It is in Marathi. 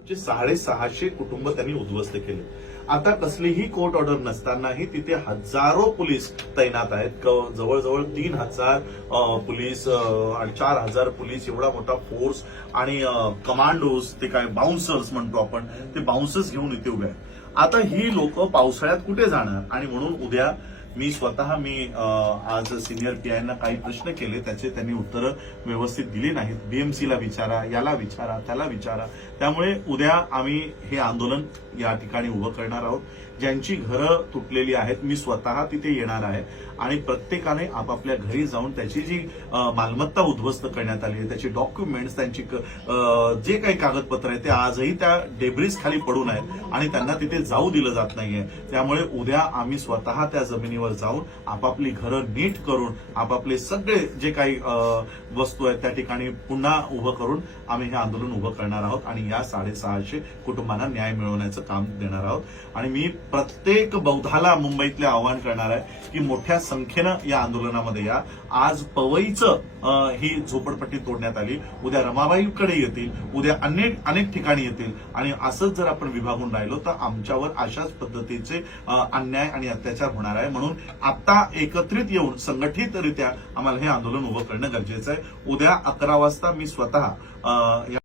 आमचे साडेसहाशे कुटुंब त्यांनी उद्ध्वस्त केले. आता कसलीही कोर्ट ऑर्डर नसतानाही तिथे हजारो पोलीस तैनात आहेत. जवळजवळ तीन हजार पोलीस आणि चार हजार पोलीस एवढा मोठा फोर्स आणि कमांडोज ते काय बाउन्सर्स म्हणतो आपण ते बाउन्सर्स घेऊन इथे उभे आहेत. आता ही लोक पावसाळ्यात कुठे जाणार? आणि म्हणून उद्या मी स्वतः मी आज सिनियर पीआयना काही प्रश्न केले त्याचे त्यांनी उत्तरं व्यवस्थित दिली नाहीत. बीएमसीला विचारा याला विचारा त्याला विचारा. त्यामुळे उद्या आम्ही हे आंदोलन या ठिकाणी उभं करणार आहोत. ज्यांची घरं तुटलेली आहेत मी स्वतः तिथे येणार आहे. आणि प्रत्येकाने आपापल्या घरी जाऊन त्याची जी मालमत्ता उद्ध्वस्त करण्यात आली आहे त्याची डॉक्युमेंट्स त्यांची जे काही कागदपत्र आहेत ते आजही त्या डेब्रिज खाली पडून आहेत आणि त्यांना तिथे जाऊ दिलं जात नाहीये. त्यामुळे उद्या आम्ही स्वतः त्या जमिनीवर जाऊन आपापली घरं नीट करून आपापले सगळे जे काही वस्तू आहेत त्या ठिकाणी पुन्हा उभं करून आम्ही हे आंदोलन उभं करणार आहोत आणि या साडेसहाशे कुटुंबांना न्याय मिळवण्याचं काम देणार आहोत. आणि मी प्रत्येक बौद्धाला मुंबईतले आवाहन करणार आहे की मोठ्या संख्येनं या आंदोलनामध्ये या. आज पवईचं ही झोपडपट्टी तोडण्यात आली. उद्या रमाबाईकडे येतील उद्या अनेक अनेक ठिकाणी येतील. आणि असंच जर आपण विभागून राहिलो तर आमच्यावर अशाच पद्धतीचे अन्याय आणि अत्याचार होणार आहे. म्हणून आता एकत्रित येऊन संघटितरित्या आम्हाला हे आंदोलन उभं करणं गरजेचं आहे. उद्या अकरा वाजता मी स्वतः या